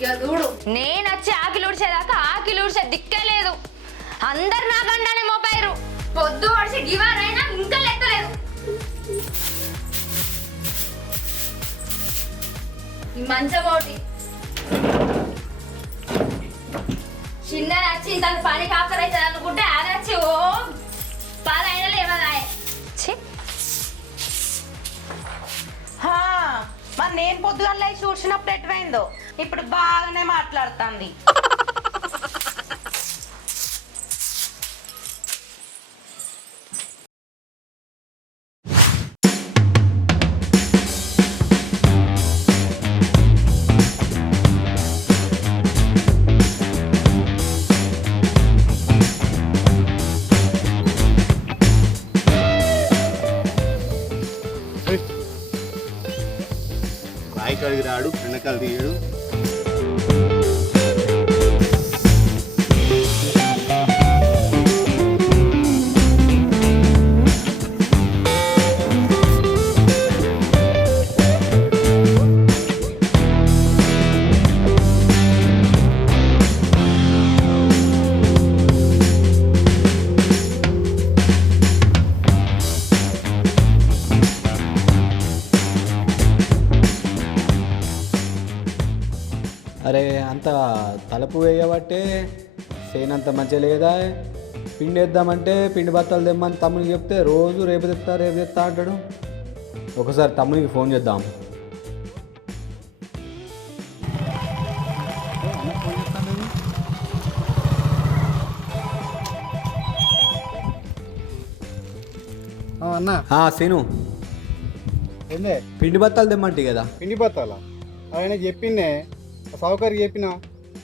నేను వచ్చి ఆకిలి ఉడిచేదాకా ఆకిలి ఉడిచే దిక్కే లేదు. అందరు నా గండానే మోపారు పొద్దు వడిసి గివార్ అయినా ఇంకా లెక్కలేదు ఈ మంచం ఒకటి. చిన్న నచ్చి ఇంత పని కాకరైతే అనుకుంటే అది వచ్చి ఓ పని అయినా లేవదాయే ఛీ. హా, మరి నేను పొద్దుగల చూసినప్పుడు ఎటువైందో? ఇప్పుడు బాగానే మాట్లాడుతుంది. బాయి రాడు వెనకాల తీయడు. అంత తలుపు వేయబట్టే చేయనంత మంచిగా లేదా? పిండి వేద్దామంటే పిండి బత్తాలు తెమ్మని తమ్మునికి చెప్తే రోజు రేపు తెస్తా రేపు తెస్తా అంటాడు. ఒకసారి తమ్మునికి ఫోన్ చేద్దాం. అన్న. ఏందే? పిండి బత్తాలు తెమ్మంటే కదా? పిండి బత్తాలా? ఆయన చెప్పిండే సౌకర్యం చెప్పిన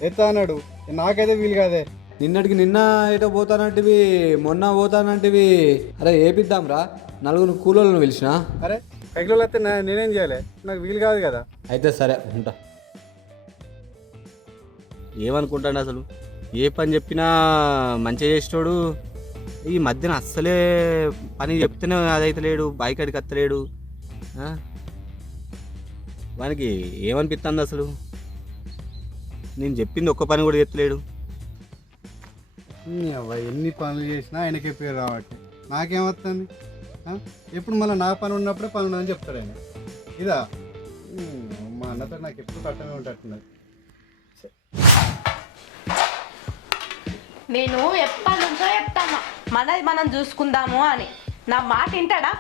ఎత్తా అన్నాడు. నాకైతే వీలు కాదే. నిన్నటికి నిన్న ఏటో పోతానంటివి మొన్న పోతానంటివి. అరే ఏపిద్దాం రా నలుగురు కూలోళ్ళను పిలిచిన. అరే కైకిలో వస్తే నా- నేనేం చేయాలి? నాకు వీలు కాదు కదా. అయితే సరే ఉంటా. ఏమనుకుంటాడు అసలు? ఏ పని చెప్పినా మంచిగా చేసేటోడు. ఈ మధ్యన అస్సలే పని చెప్తేనే అదైతే లేడు బాయి కాడికి అత్తలేడు? వానికి ఏమనిపిస్తుంది అసలు? నేను చెప్పింది ఒక్క పని కూడా చెప్తలేడు. నీ అవ్వ ఎన్ని పనులు చేసినా ఆయనకే పేరు రావట్లేదు నాకేమవుతుంది ఆ? ఎప్పుడు మళ్ళీ నా పని ఉన్నప్పుడే పని ఉన్నదని చెప్తాడు ఆయన. ఇదా? ఉమ్, మా అన్నతో నాకు ఎప్పుడు కట్టమే ఉంటున్నది నేను ఎప్పటి నుంచో చెప్తాను మనది మనం చూసుకుందాము అని. నా మాట వింటాడా?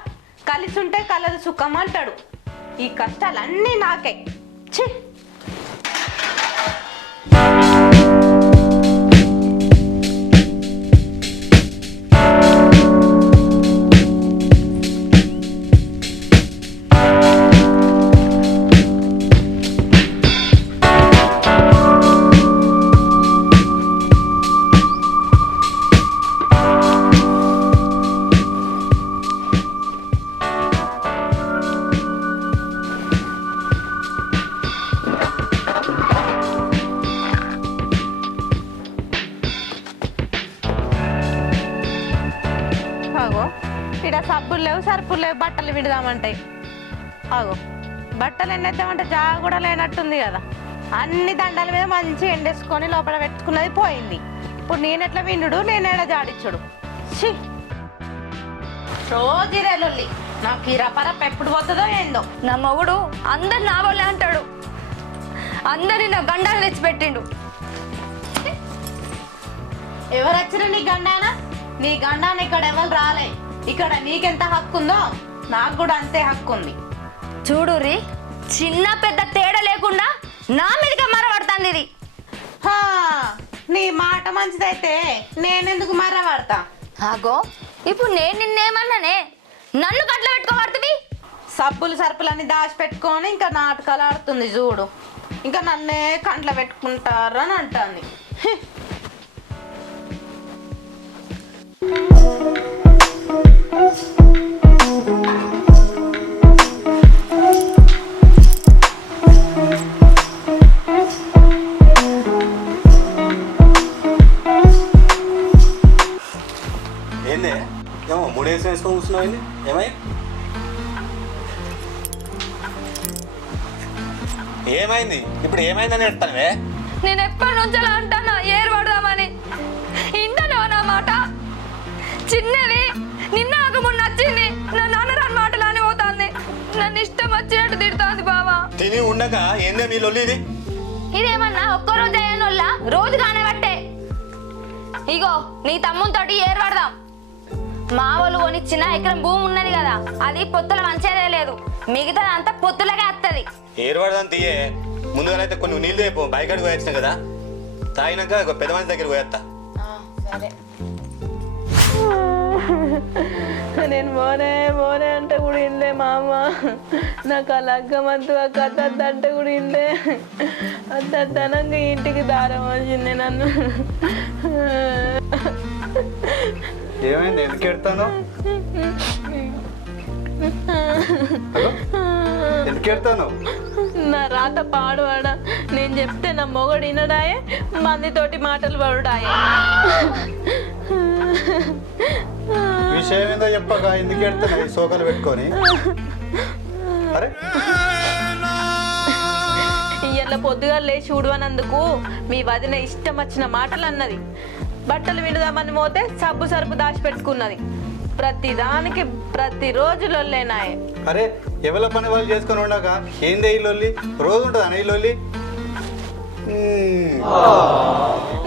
కలిసి ఉంటే కలదు సుఖం అంటాడు. ఈ కష్టాలన్నీ నాకే. ఛీ! ఆగో. ఇక్కడ సబ్బులు లేవు సరుపులు లేవు బట్టలు విడదామంటే. ఆగో. బట్టలు ఎండేద్దామంటే జాగ కూడా లేనట్టుంది కదా. అన్ని దండాల మీద మంచిగా ఎండేసుకొని లోపల పెట్టుకున్నది పోయింది. ఇప్పుడు నేను ఎట్లా విండు నేను ఎడ జాడిచ్చుడు? ఛీ! రోజు ఇదే లొల్లి. నాకు ఈ రపరప్ ఎప్పుడు పోతుందో ఏందో. నా మొగుడు అందరు నా వాళ్ళే అంటాడు. అందరి నా గండాలు తెచ్చిపెట్టిండు. ఎవరు వచ్చినా నీ గండానా? నీ గండాన్ని ఇక్కడ ఎవరు రాలే? ఇక్కడ నీకెంత హక్కు ఉందో నాకు కూడా అంతే హక్కు ఉంది చూడు రీ చిన్న పెద్ద తేడా లేకుండా నా మీదగా మరపడుతుంది ఇది. హా, నీ మాట మంచిదైతే నేనెందుకు మర్రపడతా? ఆగో ఇప్పుడు నేను నిన్నేమన్నానే? నన్ను కట్ల పెట్టుకోబడుతుంది? సబ్బులు సరుపులన్నీ దాచిపెట్టుకొని ఇంకా నాటకాలు ఆడుతుంది చూడు. ఇంకా నన్నే కంట్లో పెట్టుకుంటారు అని అంటుంది. ఏంది? ఏమో మూడేసి వేసుకొని కూర్చున్నావు ఏమై? ఏమైంది? ఇప్పుడు ఏమైందని చెప్తానువే? నేను ఎప్పటి నుంచో అంటానా ఏరు పడదామని. చిన్నది నిన్న నాకు మొన్న నచ్చింది నా నాన్న రాని మాటలు అని పోతాంది. నన్ను ఇష్టం వచ్చినట్టు తిడుతోంది బావా. తిని ఉండక ఏందే మీ లొల్లి ఇది? ఇదేమన్నా ఒక్కరోజు అయ్యానోళ్ళ రోజు కానబట్టే ఇగో నీ తమ్మునితోటి ఏరు పడదాం మా వాళ్ళు కొనిచ్చిన ఎకరం భూమి ఉన్నది కదా అది పొత్తుల మంచిదే లేదు. మిగతాదంతా పొత్తులకే వస్తుంది ఏర్పడదాని తీయే. ముందుగా అయితే కొన్ని నీళ్ళు అయిపో బైక్ అడిగి పోయొచ్చిన కదా. తాగినాక పెద్ద మనిషి దగ్గర పోయేస్తా సరే. నేను మోనే మోనే అంటే కూడా ఇల్లే మా అమ్మ నాకు ఆ లగ్గమంతు ఆ కథ అంటే కూడా ఇల్లే అద్దనంగా ఇంటికి దారం వచ్చింది నన్ను. ఏమైంది? ఎందుకు ఎడతాను ఎందుకు ఎడతాను నా రాత పాడువాడా? నేను చెప్తే నా మొగడు వినడాయే? మందితోటి మాటలు పడుడాయే? చెప్పక ఎందుకు ఎడతాను ఈ సోకలు పెట్టుకొని. అరే. ఇయ్యాల పొద్దుగా లేచి ఉడవనందుకు మీ వదిన ఇష్టం వచ్చిన మాటలు అన్నది బట్టలు విండుదామని పోతే సబ్బు సరుపు దాచిపెట్టుకున్నది ప్రతి దానికి ప్రతి రోజు లొల్లేనాయే అరే ఎవరి పని వాళ్ళు చేసుకొని ఉండక ఏందే ఈ లొల్లి? రోజు ఉంటుంది ఈ లొల్లి.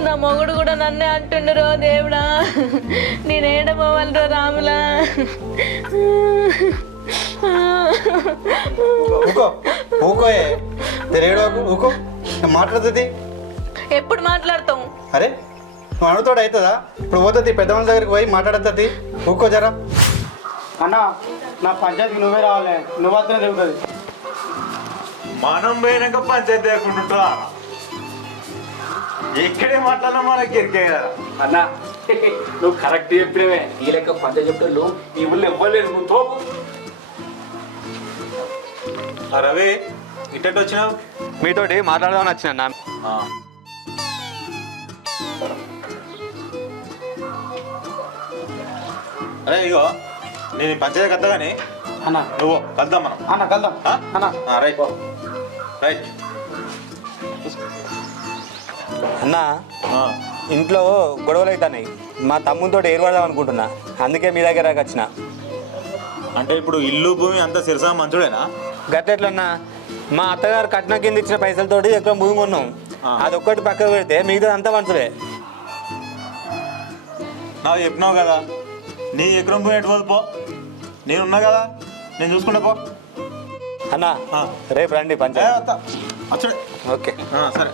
నా మొగుడు కూడా నన్నే అంటుండ్రో దేవుడా? నేనేడ పోవాలిరో రాములా? ఊకో ఊకోయే. తెరేడు ఊకో మాట్లాడుతుంది. ఎప్పుడు మాట్లాడతాం అరే నువ్వు అడుగుతాడు అవుతుందా? ఇప్పుడు పోతుంది పెద్ద మనిషి దగ్గరికి పోయి మాట్లాడుతుంది. ఊకో జరా. అన్న నా పంచాయతీకి నువ్వే రావాలి. నువ్వు వద్దనే దిగుతుంది మనం పోయినాక పంచాయతీ లేకుండా ఇక్కడే మాట్లాడినా మనకి ఇరికే కదా అన్న నువ్వు కరెక్ట్ చెప్పినవే. ఈ లెక్క పంచాయతీ చెప్తాను ఈ ఊళ్ళో ఇవ్వలేదు నువ్వు తోపు. రవి ఇట్టటి వచ్చినావు? మీతోటి మాట్లాడదామని వచ్చిన అన్న. ఆ. అరే ఇగో నేను పంచాయతీ కద్దా కానీ అన్న. నువ్వు కలుద్దాం మనం. అన్న కలుద్దాం? అన్న. రైట్. రైట్. అన్న. ఇంట్లో గొడవలు అవుతున్నాయి మా తమ్ముతో ఏర్పడదాం అనుకుంటున్నా. అందుకే మీ దగ్గర వచ్చిన అంటే ఇప్పుడు ఇల్లు భూమి అంతా సిరసా మంచుడేనా? గట్లెట్లన్నా మా అత్తగారు కట్నం కింద ఇచ్చిన పైసలతోటి ఎక్కువ భూమి కొన్నాం. ఆ. అదొక్కటి పక్కకు పెడితే మిగతా అంతా వంతులే నాకు చెప్పినావు కదా నీ ఎకరం భూమి ఎటు పో. నేనున్నా కదా నేను చూసుకుంటా పో. అన్న. రేపు రండి పంచాయతీ. ఓకే. సరే.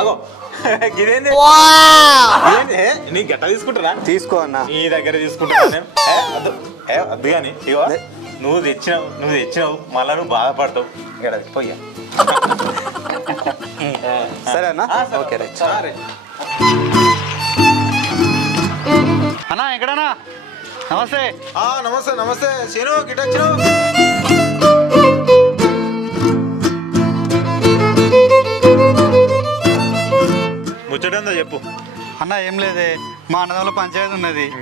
అగో. ఇదేంది నీ గట్ట తీసుకుంటారా? తీసుకో అన్న. నీ దగ్గర తీసుకుంటారా నేను. ఏ, వద్దు. ఏ వద్దు కానీ ఇగో నువ్వు తెచ్చినావు నువ్వు తెచ్చినావు మళ్ళా నువ్వు బాధపడతావు. ఇక్కడ పోయ్యా సరే అన్న. Okay right. అన్నా ఎక్కడన్నా? నమస్తే. ఆ, నమస్తే నమస్తే. శీను గిట్ట వచ్చినావు? ముచ్చటందో చెప్పు. అన్న ఏం లేదే. మా అన్నదంలో పంచాయతీ ఉన్నది.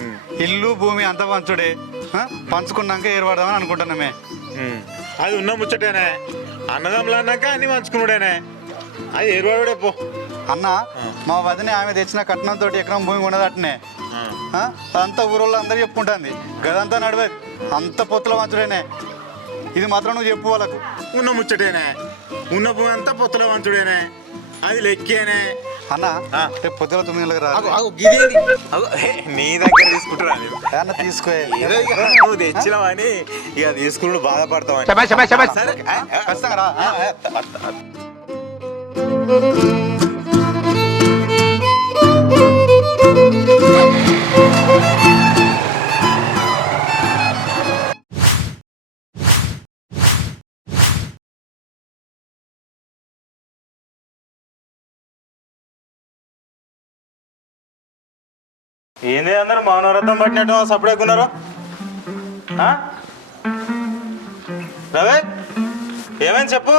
ఇల్లు భూమి అంతా పంచుడే. ఆ? పంచుకున్నాక ఏర్పడదామని అనుకుంటున్నామే. ఉమ్. అది ఉన్న ముచ్చటేనే. అన్నదమ్ములు అన్నాక అన్ని మంచుకున్నాడేనే అది ఏరువాడే పో. అన్న మా వదిన ఆమె తెచ్చిన కట్నంతో ఎకరం భూమి ఉన్నదటనే ఆ. ఆ? అదంతా ఊరోళ్ళు అందరూ చెప్పుకుంటుంది. గదంతా నడవదు. అంత పొత్తుల మంచుడేనే ఇది మాత్రం నువ్వు చెప్పు వాళ్ళకు. ఉన్న ముచ్చటేనే. ఉన్న భూమి అంతా పొత్తుల మంచుడేనే అది లెక్కేనే. అన్న. రేపు పొద్దున తొమ్మిది గంటలకు రా అగో, అగో, గిదేంది? అగో, హే, నీ దగ్గర తీసుకుంటున్నా తీసుకో నువ్వు తెచ్చినావని ఇక తీసుకుని ఆ, ఆ, ఖచ్చితంగా రా ఏంది అందరు మౌనవ్రతం పట్టినట్టు సపడేకున్నారు రవి ఏమైంది చెప్పు?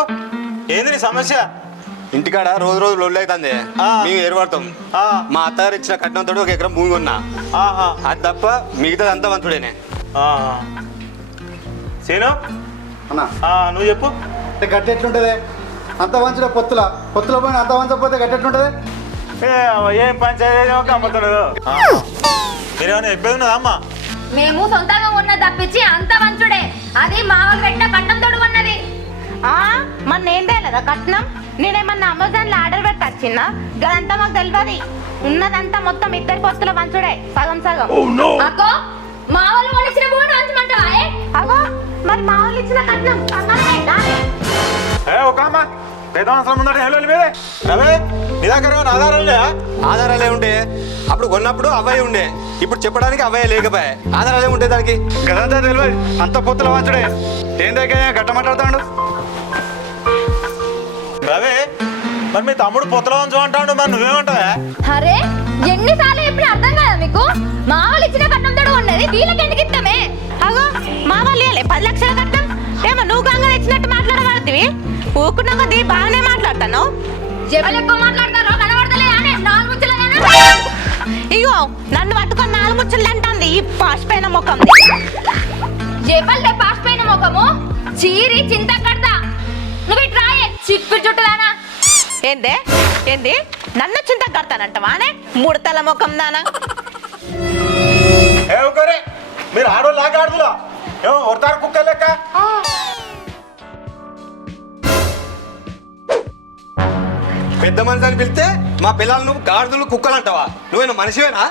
ఏంది నీ సమస్య? ఇంటికాడ రోజు రోజు లొల్లు అవుతుంది ఆ. మేము ఏర్పడతాం. ఆ, మా అత్తగారు ఇచ్చిన కట్నంతో ఒక ఎకరం భూమి కొన్నా. ఆహా, అది తప్ప మిగతాది అంతా వంతుడేనే ఆ, నువ్వు చెప్పు. అంటే గట్టి ఎట్లుంటుంది అంత వంచడే పొత్తుల? పొత్తుల పోయిన అంత వంచకపోతే గట్టెట్టుంటది ఏ, ఏం పంచాయతీ ఒక అమ్ముతున్నాడు మీరేమైనా చెప్పేది ఉన్నదా అమ్మా? మేము సొంతంగా ఉన్న తప్పించి అంత మంచుడే. అది మా వాళ్ళు పెట్టిన కట్టం తోడు ఉన్నది. ఆ మన ఏం తెలియదా కట్నం? నేనేమన్నా అమెజాన్లో ఆర్డర్ పెట్టి వచ్చిన్నా గదంతా మాకు తెలియదు ఉన్నదంతా మొత్తం ఇద్దరి పొత్తుల మంచుడే సగం సగం. అక్కో మా వాళ్ళు కొనిచ్చిన భూమిని వంచమంటావా ఏ? అగో మరి మా వాళ్ళు ఇచ్చిన కట్నం. ఏ ఒక అమ్మ పెద్ద అవసరం ఉందంటే లేదు మీదే. నీ దగ్గర ఆధారాలు ఆధారాలే ఉండే అప్పుడు కొన్నప్పుడు అవ్వయ్య ఉండే. ఇప్పుడు చెప్పడానికి అవ్వయ్య లేకపోయా. ఆధారాలే ఉండే దానికి? గదంతా తెలియదు అంత పొత్తుల వంచడే ఏం దగ్గర గట్ట మాట్లాడుతాడు? అవే మరి మీ తమ్ముడు పొత్తలో ఉంచు అంటాడు మరి నువ్వేమంటావా? అరే ఎన్నిసార్లు చెప్పిన అర్థం కదా మీకు? మా వాళ్ళు ఇచ్చిన కట్నం తోడు ఉన్నది వీళ్ళకి ఎందుకు ఇస్తామే అగో మా వాళ్ళు పది లక్షల కట్నం. ఏమో నువ్వు కంగారు ఇచ్చినట్టు మాట్లాడబడుతుంది ఊకున్నా కొద్దీ బాగానే మాట్లాడతాను ఇగో నన్ను పట్టుకొని నాలుగు ముచ్చలు అంటుంది ఈ పాసిపోయిన ముఖం. జేపల్లె పాసిపోయిన ముఖము. చీరి చింత కడతా. నువ్వు ఇటు రాయే. చిక్కు చుట్టదానా. ఏందే? ఏంది? నన్ను చింత కడతానంటవానే ముడతల ముఖం దానా మీరు ఆడోళ్ళు లాగా ఆడుతులా ఏమో పెద్ద మనిషి అని పిలిస్తే మా పిల్లలు నువ్వు గాడిదలు కుక్కలు అంటావా నువ్వేనా మనిషివేనా?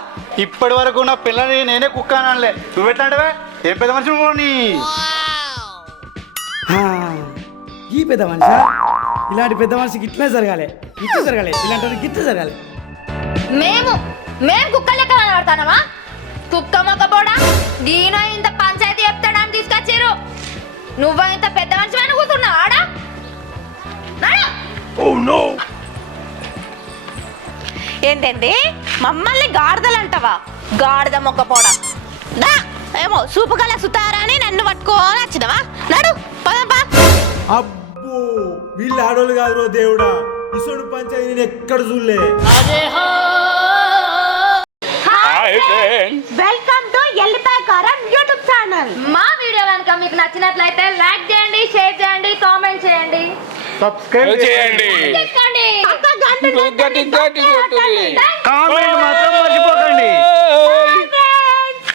ఇప్పటి వరకు నా పిల్లని నేనే కుక్క అనలే. నువ్వు ఎట్లా అంటవే? ఏం పెద్ద మనిషి నువ్వు నీ? ఈ పెద్ద మనిషి? ఇలాంటి పెద్ద మనిషికి ఇట్లే జరగాలి. ఇట్లా జరగాలి. ఇలాంటి వాడికి ఇట్లా జరగాలి. మేము మేము కుక్క లెక్క కనబడతానమా కుక్క మొక్క పోడా గీన ఇంత పంచాయతీ చెప్తాడని తీసుకొచ్చారు నువ్వు ఇంత పెద్ద మనిషి అని కూర్చున్నావు ఆడా? నడు. ఏంటండి? మమ్మల్ని గాడిదలు అంటావా గాడిద మొక్క పోడ. దా ఏమో సూపు గల సుతారాని నన్ను పట్టుకోని వచ్చినవా? నడు పదబ్బా అబ్బో వీళ్ళు ఆడోళ్ళు కాదు రో దేవుడా. ఇసోడు పంచాయతీ ఎక్కడ చూడలే. హాయ్ ఫ్రెండ్స్ వెల్కమ్ టు ఎల్లిపాయ కారం యూట్యూబ్ ఛానల్ మా వీడియో గనుక మీకు నచ్చినట్లయితే లైక్ చేయండి షేర్ చేయండి కామెంట్ చేయండి. సబ్స్క్రైబ్ చేయండి. పెట్టండి. గంట గంట కొట్టండి. కామెంట్ మాత్రం మర్చిపోకండి.